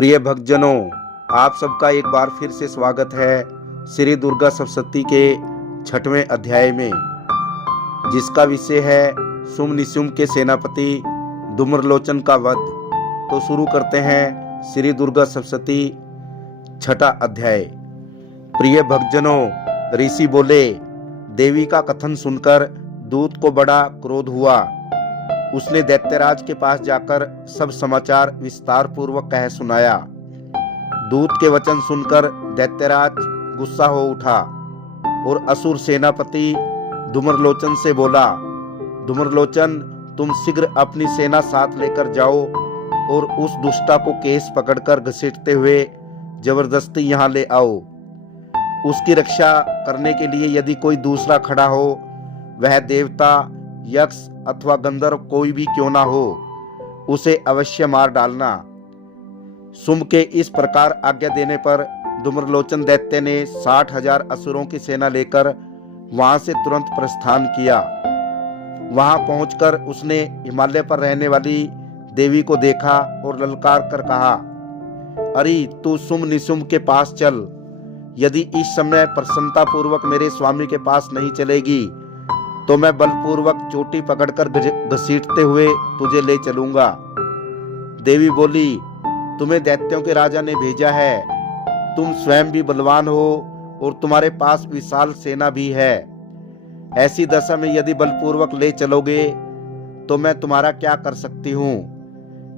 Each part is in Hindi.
प्रिय भक्तजनों, आप सबका एक बार फिर से स्वागत है श्री दुर्गा सप्तशती के 6वें अध्याय में, जिसका विषय है शुंभ निशुंभ के सेनापति धूम्रलोचन का वध। तो शुरू करते हैं श्री दुर्गा सप्तशती 6वां अध्याय। प्रिय भक्तजनों, ऋषि बोले, देवी का कथन सुनकर दूत को बड़ा क्रोध हुआ। उसने दैत्यराज के पास जाकर सब समाचार विस्तार पूर्वक कह सुनाया। दूत के वचन सुनकर दैत्यराज गुस्सा हो उठा और असुर सेनापति धूम्रलोचन से बोला, धूम्रलोचन, तुम शीघ्र अपनी सेना साथ लेकर जाओ और उस दुष्टा को केस पकड़कर घसीटते हुए जबरदस्ती यहाँ ले आओ। उसकी रक्षा करने के लिए यदि कोई दूसरा खड़ा हो, वह देवता, यक्ष अथवा गंधर्व कोई भी क्यों ना हो, उसे अवश्य मार डालना। शुंभ के इस प्रकार आज्ञा देने पर धूम्रलोचन दैत्य ने 60,000 असुरों की सेना लेकर वहां से तुरंत प्रस्थान किया। वहां पहुंचकर उसने हिमालय पर रहने वाली देवी को देखा और ललकार कर कहा, अरे तू शुंभ निशुंभ के पास चल। यदि इस समय प्रसन्नता पूर्वक मेरे स्वामी के पास नहीं चलेगी तो मैं बलपूर्वक चोटी पकड़कर घसीटते हुए तुझे ले चलूंगा। देवी बोली, तुम्हें दैत्यों के राजा ने भेजा है। तुम स्वयं भी बलवान हो और तुम्हारे पास विशाल सेना भी है। ऐसी दशा में यदि बलपूर्वक ले चलोगे तो मैं तुम्हारा क्या कर सकती हूँ।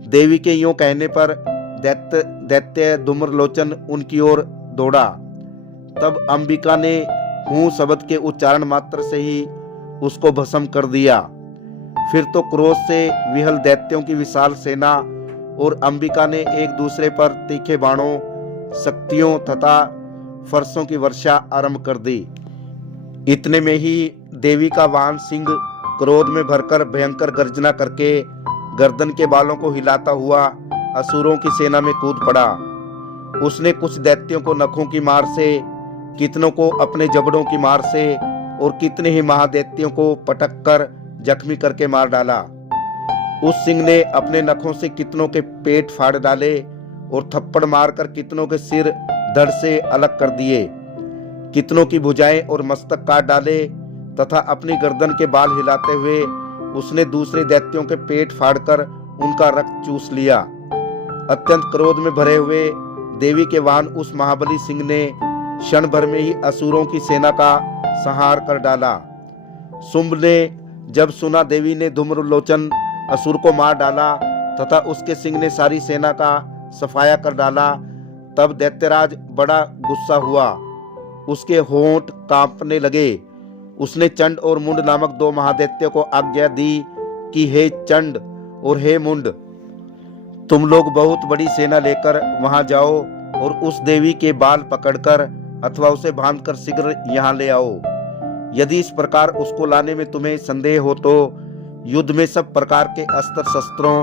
देवी के यूं कहने पर दैत्य धूम्रलोचन उनकी ओर दौड़ा। तब अंबिका ने हूँ शब्द के उच्चारण मात्र से ही उसको भस्म कर दिया। फिर तो क्रोध से विहल दैत्यों की विशाल सेना और अंबिका ने एक दूसरे पर तीखे बाणों, शक्तियों तथा फरसों की वर्षा आरंभ कर दी। इतने में ही देवी का वाहन सिंह क्रोध में भरकर भयंकर गर्जना करके गर्दन के बालों को हिलाता हुआ असुरों की सेना में कूद पड़ा। उसने कुछ दैत्यों को नखों की मार से, कितनों को अपने जबड़ों की मार से और कितने ही महादैत्यों को पटक कर जख्मी करके मार डाला। उस सिंह ने अपने नखों से कितनों के पेट फाड़ डाले और थप्पड़ मारकर कितनों के सिर धड़ से अलग कर दिए। कितनों की भुजाएं और मस्तक काट डाले तथा अपनी गर्दन के बाल हिलाते हुए उसने दूसरे दैत्यों के पेट फाड़कर उनका रक्त चूस लिया। अत्यंत क्रोध में भरे हुए देवी के वाहन उस महाबली सिंह ने क्षण भर में ही असुरों की सेना का संहार कर डाला। शुंभ ने जब सुना देवी ने धूम्रलोचन असुर को मार डाला तथा उसके सिंह ने सारी सेना का सफाया कर डाला, तब दैत्यराज बड़ा गुस्सा हुआ। उसके होंठ कांपने लगे। उसने चंड और मुंड नामक 2 महादैत्यों को आज्ञा दी कि हे चंड और हे मुंड, तुम लोग बहुत बड़ी सेना लेकर वहां जाओ और उस देवी के बाल पकड़कर अथवा उसे बांधकर शीघ्र यहाँ ले आओ। यदि इस प्रकार उसको लाने में तुम्हें संदेह हो तो युद्ध में सब प्रकार के अस्त्र शस्त्रों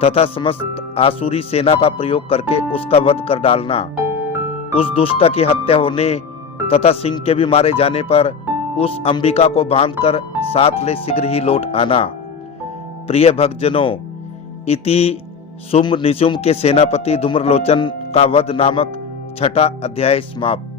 तथा समस्त आसुरी सेना का प्रयोग करके उसका वध कर डालना। उस दुष्ट की हत्या होने तथा सिंह के भी मारे जाने पर उस अंबिका को बांधकर साथ ले शीघ्र ही लौट आना। प्रिय भक्तजनों, इति शुंभ निशुंभ के सेनापति धूम्रलोचन का वध नामक 6वां अध्याय समाप्त।